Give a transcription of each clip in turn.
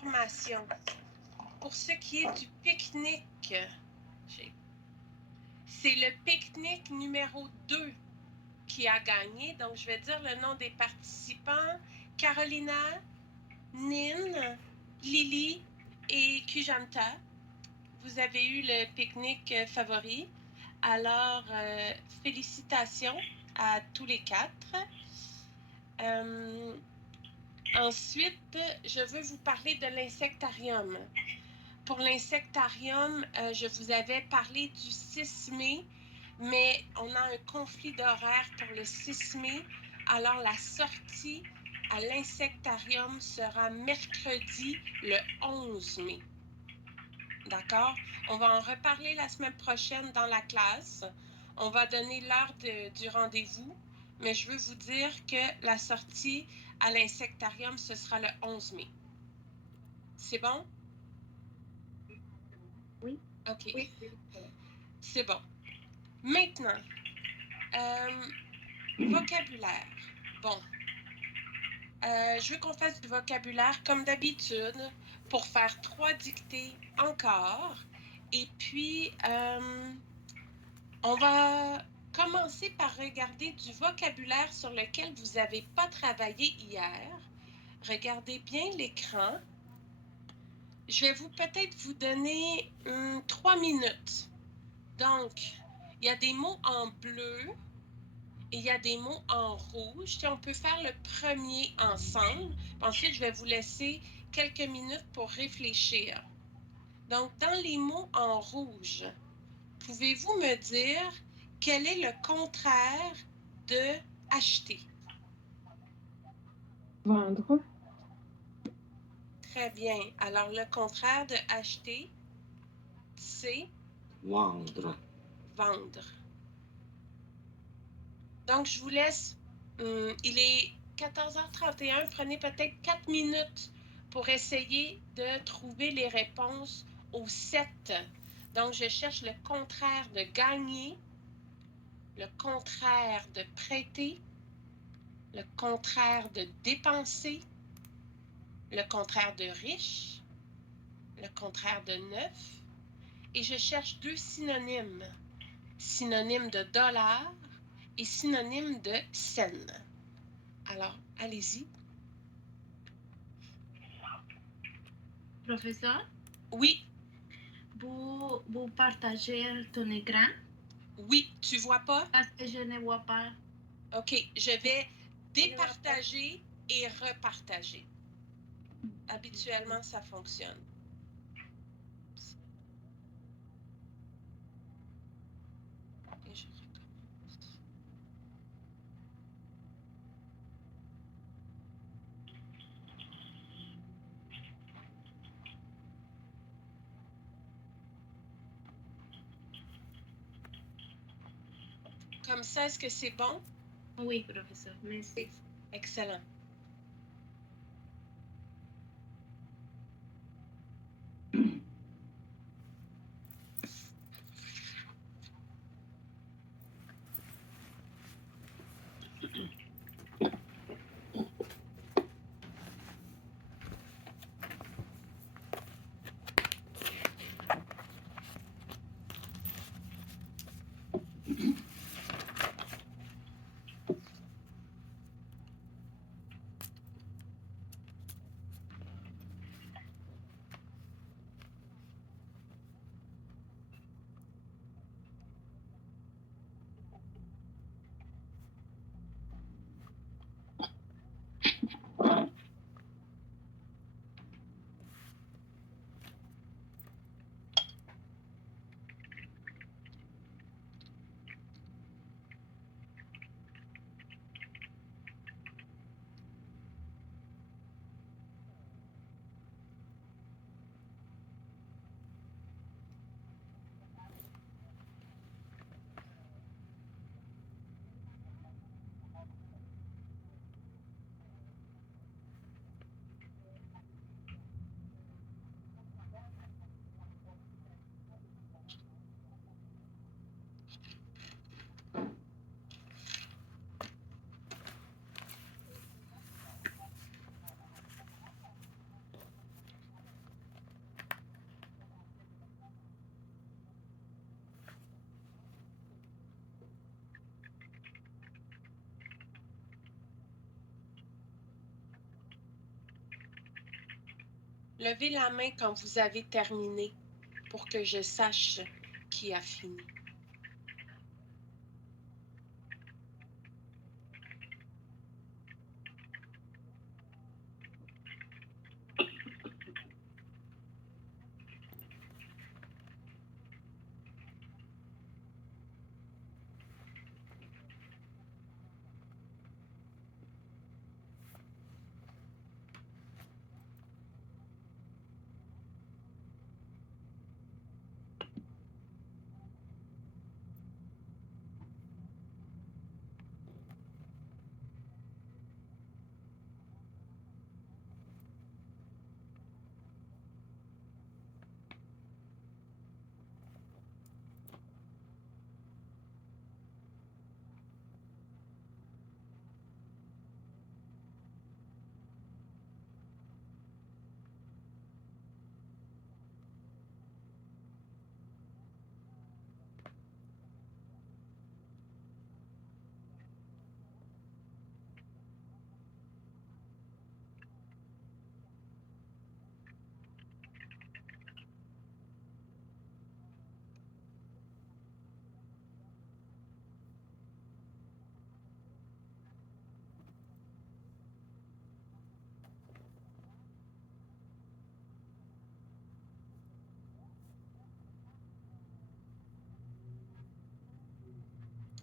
information. Pour ce qui est du pique-nique, c'est le pique-nique numéro 2 qui a gagné. Donc, je vais dire le nom des participants. Carolina, Nin, Lily et Kujanta. Vous avez eu le pique-nique favori. Alors, félicitations à tous les 4. Ensuite, je veux vous parler de l'insectarium. Pour l'insectarium, je vous avais parlé du 6 mai, mais on a un conflit d'horaire pour le 6 mai. Alors, la sortie à l'insectarium sera mercredi le 11 mai. D'accord? On va en reparler la semaine prochaine dans la classe. On va donner l'heure du rendez-vous, mais je veux vous dire que la sortie à l'insectarium, ce sera le 11 mai. C'est bon? Oui. OK. Oui. C'est bon. Maintenant, vocabulaire. Bon. Je veux qu'on fasse du vocabulaire comme d'habitude pour faire 3 dictées encore. Et puis, on va commencer par regarder du vocabulaire sur lequel vous n'avez pas travaillé hier. Regardez bien l'écran. Je vais peut-être vous donner 3 minutes. Donc, il y a des mots en bleu et il y a des mots en rouge. On peut faire le premier ensemble. Ensuite, je vais vous laisser quelques minutes pour réfléchir. Donc, dans les mots en rouge, pouvez-vous me dire quel est le contraire de acheter? Vendre. Très bien. Alors, le contraire de acheter, c'est Vendre. Vendre. Donc, je vous laisse. Il est 14h31. Prenez peut-être 4 minutes pour essayer de trouver les réponses au 7. Donc, je cherche le contraire de gagner, le contraire de prêter, le contraire de dépenser, le contraire de riche, le contraire de neuf. Et je cherche 2 synonymes. Synonyme de dollar et synonyme de scène. Alors, allez-y. Professeur, Oui, vous partagez ton écran oui, tu vois pas? parce que je ne vois pas. OK, je vais départager et repartager. Habituellement, ça fonctionne. Et je recommence. Comme ça, est-ce que c'est bon? Oui, professeur, merci. Excellent. Levez la main quand vous avez terminé pour que je sache qui a fini.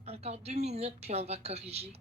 Encore 2 minutes, puis on va corriger.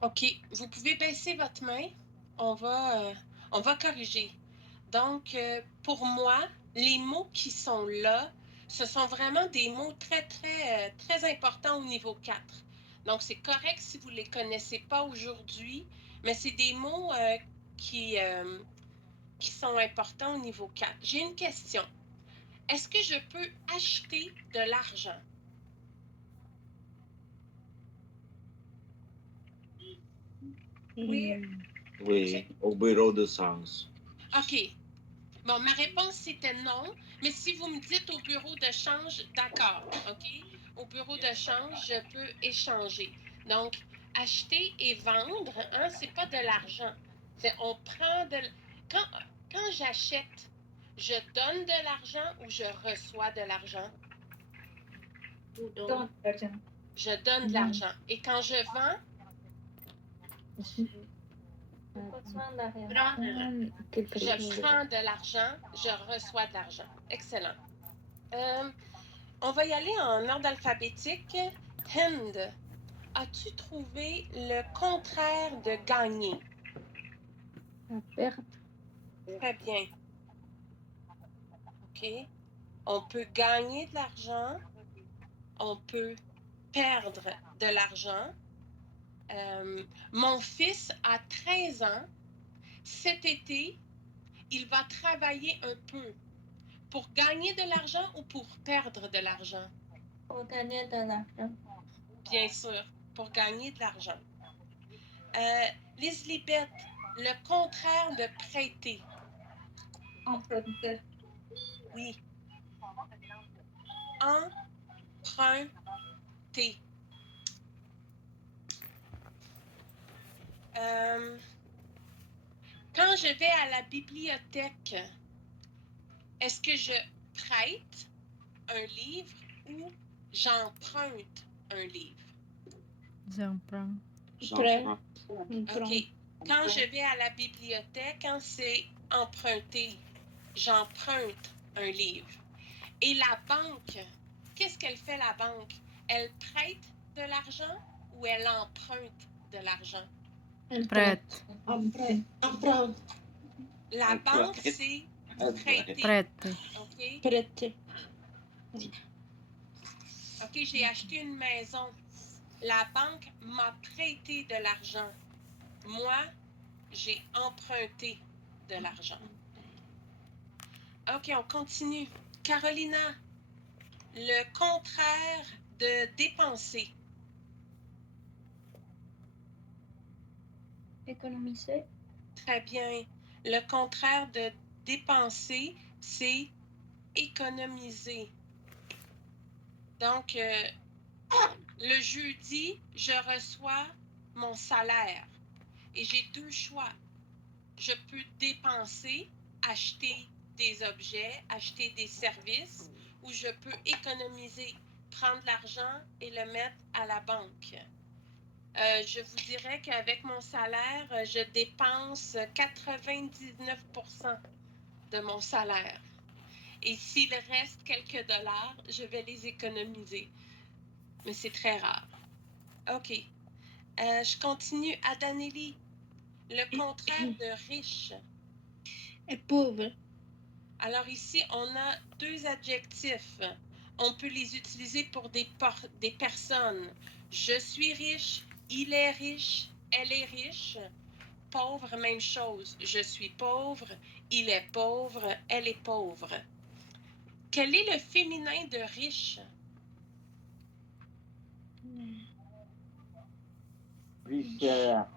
OK, vous pouvez baisser votre main. On va corriger. Donc, pour moi, les mots qui sont là, ce sont vraiment des mots très importants au niveau 4. Donc, c'est correct si vous ne les connaissez pas aujourd'hui, mais c'est des mots qui sont importants au niveau 4. J'ai une question. Est-ce que je peux acheter de l'argent? Oui. Oui, au bureau de change. OK. Bon, ma réponse, c'était non. Mais si vous me dites au bureau de change, d'accord, OK? Au bureau de change, je peux échanger. Donc, acheter et vendre, hein, c'est pas de l'argent. On prend de... Quand j'achète, je donne de l'argent ou je reçois de l'argent? Je donne de l'argent. Et quand je vends, je prends de l'argent, je reçois de l'argent. Excellent. On va y aller en ordre alphabétique. Hind, as-tu trouvé le contraire de gagner? La perte. Très bien. OK. On peut gagner de l'argent. On peut perdre de l'argent. Mon fils a 13 ans. Cet été, il va travailler un peu pour gagner de l'argent ou pour perdre de l'argent? Pour gagner de l'argent. Bien sûr, pour gagner de l'argent. Lisbeth, le contraire de prêter. Emprunter. Oui. Emprunter. Quand je vais à la bibliothèque, est-ce que je prête un livre ou j'emprunte un livre? J'emprunte. OK. Quand je vais à la bibliothèque, c'est emprunter. j'emprunte un livre. Et la banque, qu'est-ce qu'elle fait la banque? Elle prête de l'argent ou elle emprunte de l'argent? Prête. Emprunt. La Elle banque, prête. c'est Elle prêter. Prête. OK? Prête. OK, j'ai acheté une maison. La banque m'a prêté de l'argent. Moi, j'ai emprunté de l'argent. OK, on continue. Carolina, le contraire de dépenser. Économiser. Très bien. Le contraire de dépenser, c'est économiser. Donc, le jeudi, je reçois mon salaire et j'ai deux choix. Je peux dépenser, acheter des objets, acheter des services, ou je peux économiser, prendre l'argent et le mettre à la banque. Je vous dirais qu'avec mon salaire, je dépense 99% de mon salaire. Et s'il reste quelques dollars, je vais les économiser. Mais c'est très rare. OK. Je continue. Adaneli, le contraire de riche. Pauvre. Alors ici, on a deux adjectifs. On peut les utiliser pour des personnes. Je suis riche, il est riche, elle est riche. Pauvre, même chose. Je suis pauvre, il est pauvre, elle est pauvre. Quel est le féminin de riche? Richard.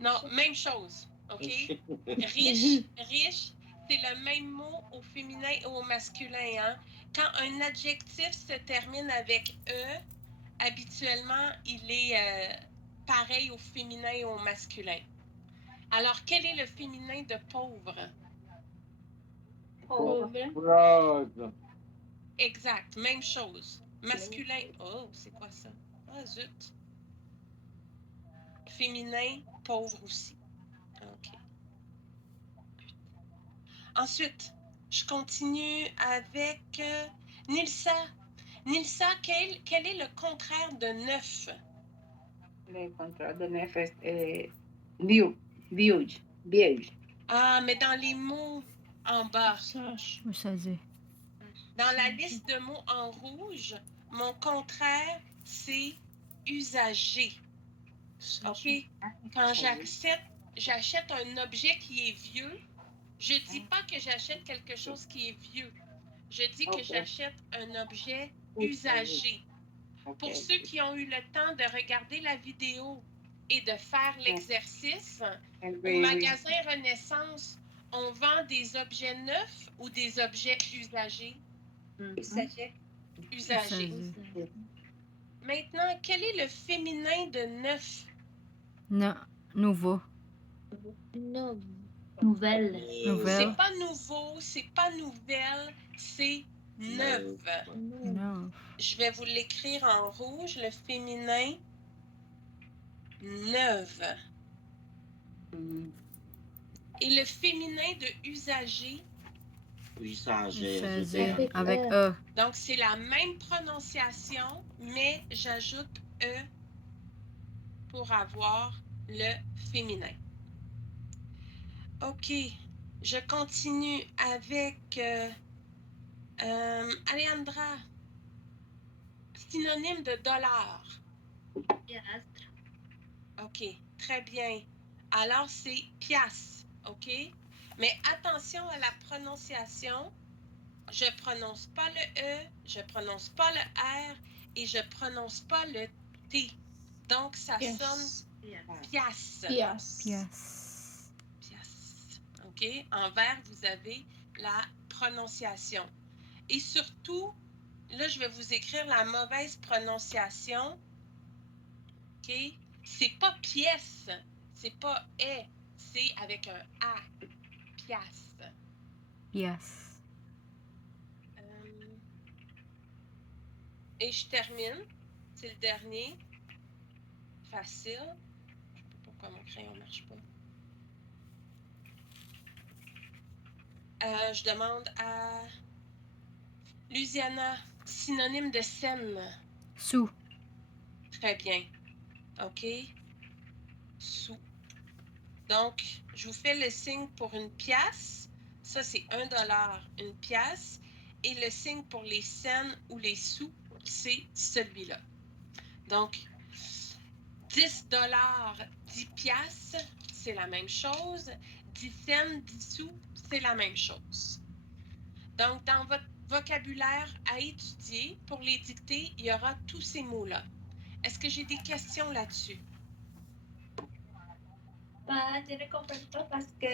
Non, même chose. OK? Riche, riche, c'est le même mot au féminin et au masculin. Hein? Quand un adjectif se termine avec E, habituellement, il est pareil au féminin et au masculin. Alors, quel est le féminin de pauvre? Pauvre. Exact, même chose. Masculin, oh, c'est quoi ça? Ah, zut. Féminin, pauvre aussi. OK. Ensuite, je continue avec Nilsa. Nilsa, quel est le contraire de neuf? Le contraire de neuf est vieille. Ah, mais dans les mots en bas, Usagé. dans la liste de mots en rouge, mon contraire, c'est usagé. OK? Quand j'achète un objet qui est vieux, je ne dis pas que j'achète quelque chose qui est vieux. Je dis que j'achète un objet usagé. Pour ceux qui ont eu le temps de regarder la vidéo et de faire l'exercice, au magasin Renaissance, on vend des objets neufs ou des objets usagés? Usagés. Usagé. Maintenant, quel est le féminin de neuf? Non. Nouveau. Nouvelle. C'est pas nouveau, c'est pas nouvelle, c'est neuf. Non. Je vais vous l'écrire en rouge, le féminin neuve. Et le féminin de usager, Usagé. Usagé. Avec E. donc c'est la même prononciation, mais j'ajoute E pour avoir le féminin. OK, je continue avec Alejandra. Synonyme de dollar. Piastre. OK, très bien. Alors, c'est piastre, OK? Mais attention à la prononciation. Je ne prononce pas le E, je ne prononce pas le R et je ne prononce pas le T. Donc, ça sonne piastre. Pias. Piastre. OK? En vert, vous avez la prononciation. Et surtout, là, je vais vous écrire la mauvaise prononciation. OK? C'est pas pièce, c'est pas est, c'est avec un A. Piastre. Pias. Et je termine. C'est le dernier. Facile. Je ne sais pas pourquoi mon crayon ne marche pas. Je demande à Luciana, synonyme de scène. Sous. Très bien. OK. Sous. Donc, je vous fais le signe pour une pièce. Ça, c'est 1 $, une pièce. Et le signe pour les cents ou les sous, c'est celui-là. Donc, 10 $, 10 piastres, c'est la même chose. 10 cents, 10 sous, c'est la même chose. Donc, dans votre vocabulaire à étudier, pour les dicter, il y aura tous ces mots-là. Est-ce que j'ai des questions là-dessus? Bah, je ne comprends pas parce que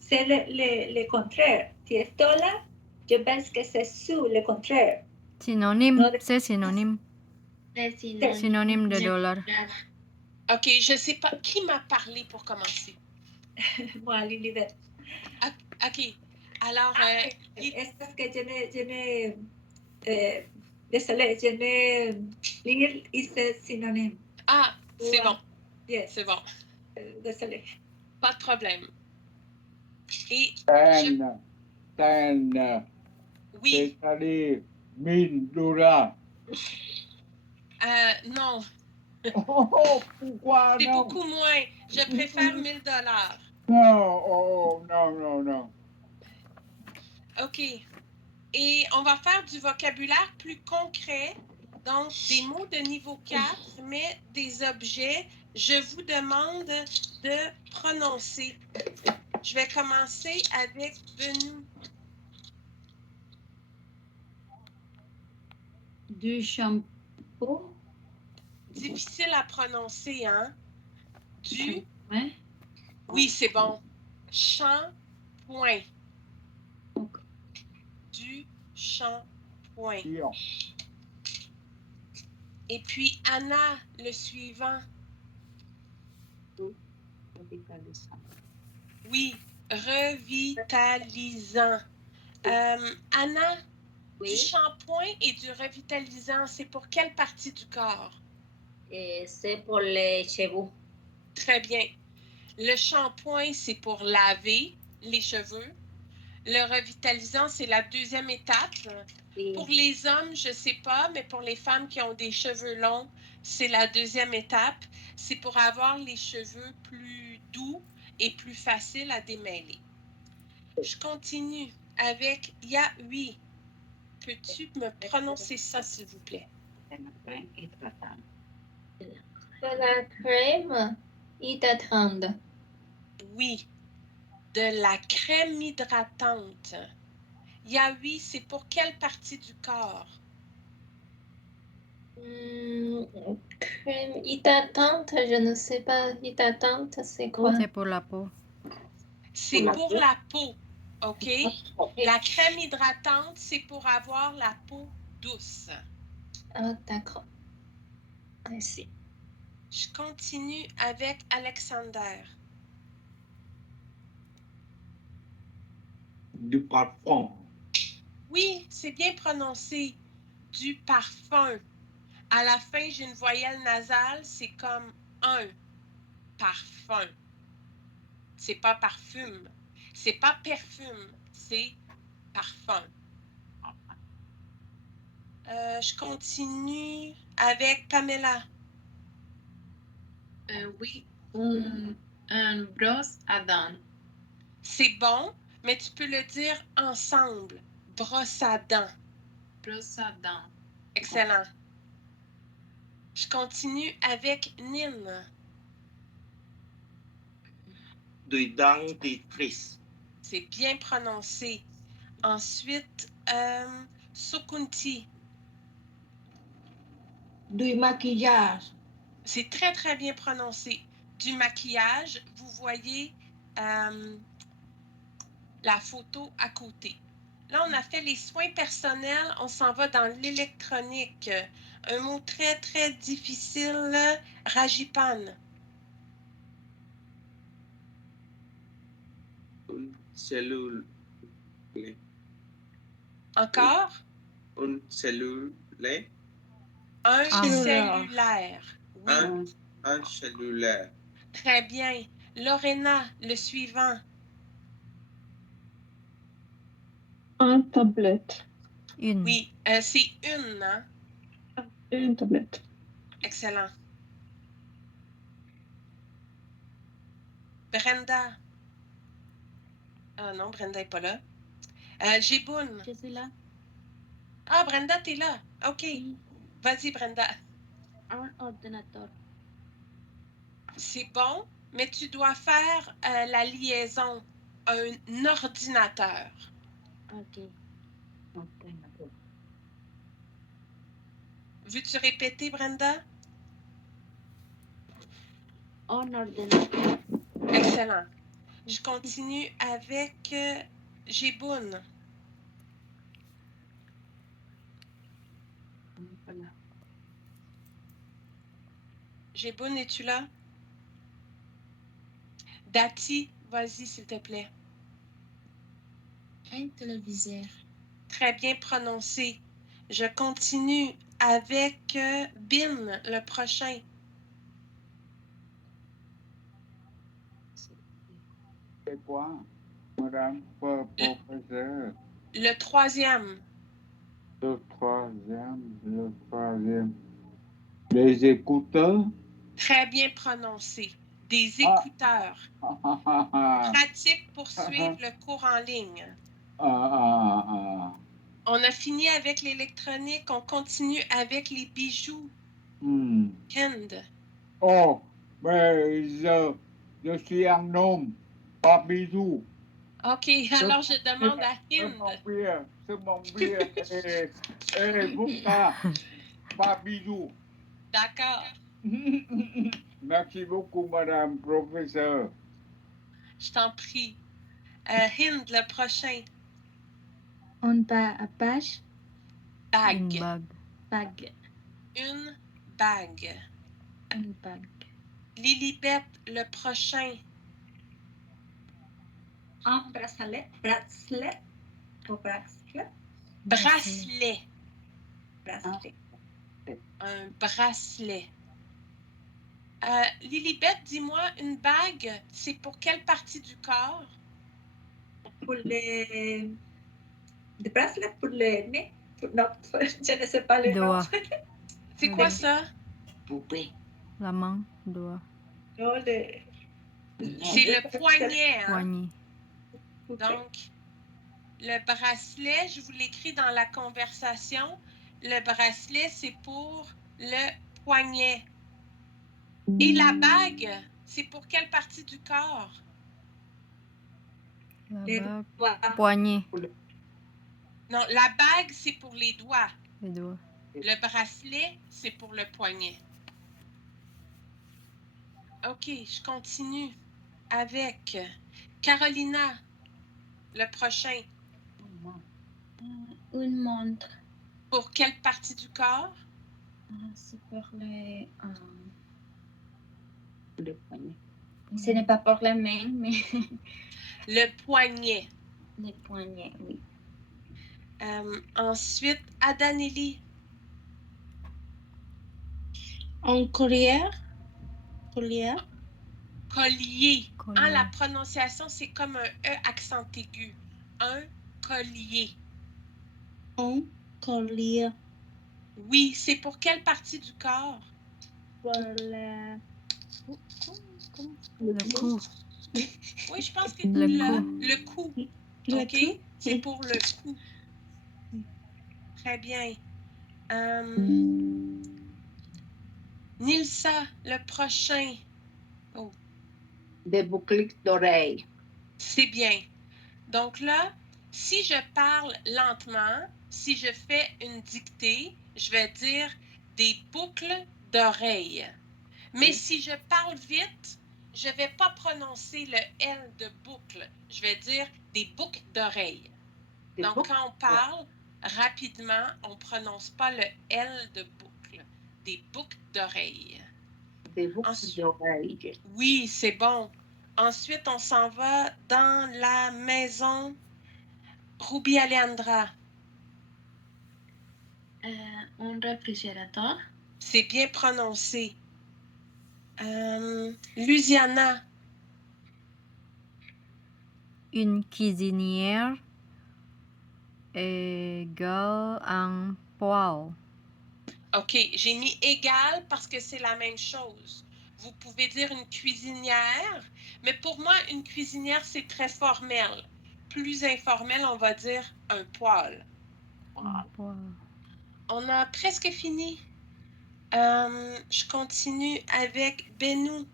c'est le contraire. Si es dollar, je pense que c'est sous le contraire. Synonyme. Non, C'est synonyme. c'est Synonyme de dollar. OK, je ne sais pas. Qui m'a parlé pour commencer? Moi, l'univers. OK. Alors, Es parce que désolé, je ne lire ese synonyme. ah, c'est bon. Yes, C'est bon. désolé. Pas de problème. Et Ten. oui, C'est-à-dire 1000 $. non, Oh, pourquoi c'est non? beaucoup moins. Je préfère 1000 $. Non, oh, non. OK. Et on va faire du vocabulaire plus concret. Donc, des mots de niveau 4, mais des objets. Je vous demande de prononcer. Je vais commencer avec Benoît. Du shampoo. Difficile à prononcer, hein? Du, Ouais. oui, c'est bon. Shampoing. Ok. Du shampoing. Ion. Et puis, Anna, le suivant. Revitalisant. Oui, revitalisant. Anna, du Oui, shampoing et du revitalisant, c'est pour quelle partie du corps? c'est pour les cheveux. Très bien. Le shampoing, c'est pour laver les cheveux. Le revitalisant, c'est la deuxième étape. Oui. Pour les hommes, je ne sais pas, mais pour les femmes qui ont des cheveux longs, c'est la deuxième étape. C'est pour avoir les cheveux plus doux et plus faciles à démêler. Je continue avec Yahui. Peux-tu me prononcer ça, s'il vous plaît? Crème hydratante. De la crème hydratante. Oui, de la crème hydratante. Yahui, c'est pour quelle partie du corps? Crème hydratante, je ne sais pas. Hydratante, c'est quoi? C'est pour la peau. C'est pour la peau, OK? Ok. La crème hydratante, c'est pour avoir la peau douce. Ah, d'accord. Merci. Je continue avec Alexander. Du parfum. Oui, c'est bien prononcé. Du parfum. À la fin, j'ai une voyelle nasale, c'est comme un parfum. C'est pas parfume. C'est pas perfume, c'est parfum. Je continue avec Pamela. Oui, un brosse à dents. C'est bon, mais tu peux le dire ensemble. Brosse à dents. Brosse à dents. Excellent. Je continue avec Nin. Du dentifrice. C'est bien prononcé. Ensuite, Sukunti. Du maquillage. C'est très, très bien prononcé. Du maquillage, vous voyez la photo à côté. Là, on a fait les soins personnels, on s'en va dans l'électronique. Un mot très, très difficile, Rajipan. Une cellule. Encore? Une cellule. Un Cellulaire. cellulaire. Oui, Un cellulaire. très bien. Lorena, le suivant. Un tablette. Une. Oui, c'est une, hein? Une tablette. Excellent. Brenda. Ah non, Brenda n'est pas là. Jiboun. Je suis là. Ah, Brenda, t'es là. OK. Oui. Vas-y, Brenda. Un ordinateur. C'est bon, mais tu dois faire la liaison. Un ordinateur. Ok. Veux-tu répéter, Brenda? Un ordinateur. Excellent. Je continue avec Jiboun. Voilà. Jiboun, es-tu là? Dati, vas-y, s'il te plaît. Un téléviseur. Très bien prononcé. Je continue avec Bin, le prochain. C'est quoi, madame professeur? Le troisième. Le troisième. Les écouteurs? Très bien prononcé. Des Ah. écouteurs. Pratique pour suivre le cours en ligne. On a fini avec l'électronique. On continue avec les bijoux. Hind. Oh, mais je suis un homme, pas bisou. OK, alors je demande à C'est Hind. mon vieux. Vous là, pas bisou. D'accord. Merci beaucoup, madame professeur. Je t'en prie. Hind, le prochain. Un page. Une Bague. bague. Bague. Une bague. Une bague. Lilibet, le prochain. Un bracelet. Bracelet. Ou bracelet. Bracelet. Bracelet. Un bracelet. Lilibet, dis-moi, une bague, c'est pour quelle partie du corps? Pour les bracelets pour le nez. Non, je ne sais pas le nom. Doigt. C'est quoi ça? Poupée. La main. Doigt. Non, C'est le poignet, hein? Poignet. Donc, le bracelet, je vous l'écris dans la conversation. Le bracelet, c'est pour le poignet. Et la bague, c'est pour quelle partie du corps? La les bague. doigts. Poignet. Non, la bague, c'est pour les doigts. Les doigts. Le bracelet, c'est pour le poignet. OK, je continue avec Carolina, le prochain. Une montre. Pour quelle partie du corps? C'est pour les... Le poignet. Ce n'est pas pour les mains, mais Le poignet. les poignets, oui. Ensuite, Adaneli. Un collier. Collier. Collier. Collier. Hein, la prononciation, c'est comme un E accent aigu. Un collier. Un collier. Oui, c'est pour quelle partie du corps? Pour le... Le cou. Oui, je pense que Le tu l'as. cou. Le cou. Le OK? cou. C'est pour le cou. Très bien. Nilsa, le prochain. Oh, Des boucles d'oreilles. c'est bien. Donc là, si je parle lentement, si je fais une dictée, je vais dire des boucles d'oreilles. Mais si je parle vite, je ne vais pas prononcer le L de boucle. Je vais dire des boucles d'oreilles. Donc, quand on parle rapidement, on ne prononce pas le L de boucle. Des boucles d'oreilles. Des boucles d'oreilles. Oui, c'est bon. Ensuite, on s'en va dans la maison. Ruby Alejandra. Un réfrigérateur. C'est bien prononcé. Luciana. Une cuisinière. Égal ang poêle. OK, j'ai mis égal parce que c'est la même chose. Vous pouvez dire une cuisinière, mais pour moi, une cuisinière, c'est très formel. Plus informel, on va dire un poêle. Un poêle. On a presque fini. Je continue avec Benou.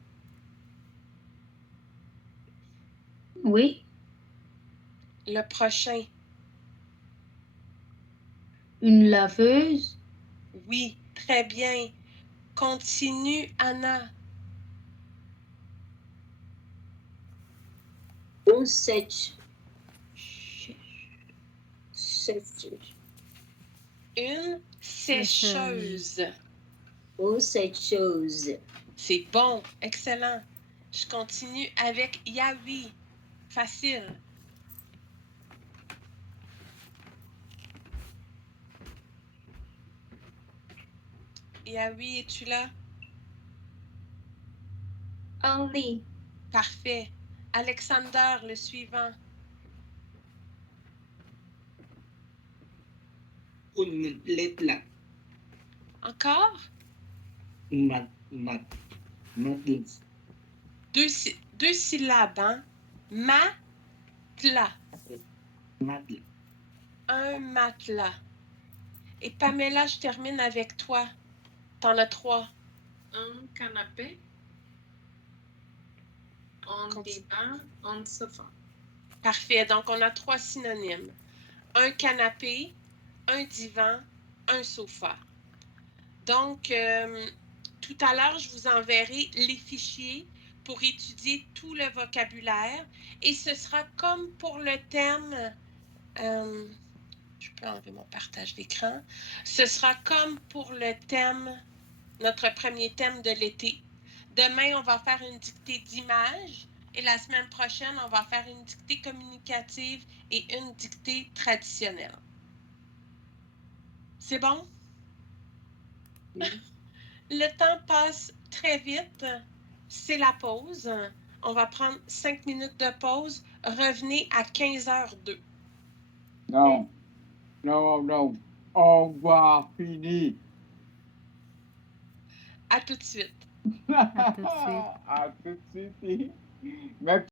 Oui. Le prochain. Une laveuse. Oui, très bien. Continue, Anna. Une sécheuse. Une sécheuse. Une sécheuse. C'est bon, excellent. Je continue avec Yawi. Facile. Yawi, es-tu là? Un lit. Parfait. Alexander, le suivant. Une lettre. Encore? Matelas. Deux syllabes, hein? Matelas. Matelas. Un matelas. Et Pamela, je termine avec toi. T'en as 3. Un canapé. Un divan. Un sofa. Parfait. Donc, on a 3 synonymes. Un canapé, un divan, un sofa. Donc, tout à l'heure, je vous enverrai les fichiers pour étudier tout le vocabulaire. Et ce sera comme pour le thème... je peux enlever mon partage d'écran. Ce sera comme pour le thème, notre premier thème de l'été. Demain, on va faire une dictée d'images et la semaine prochaine, on va faire une dictée communicative et une dictée traditionnelle. C'est bon? Le temps passe très vite. C'est la pause. On va prendre 5 minutes de pause. Revenez à 15h02. Non. Non. On va finir. À tout de suite. À tout de suite. À tout de suite. Merci.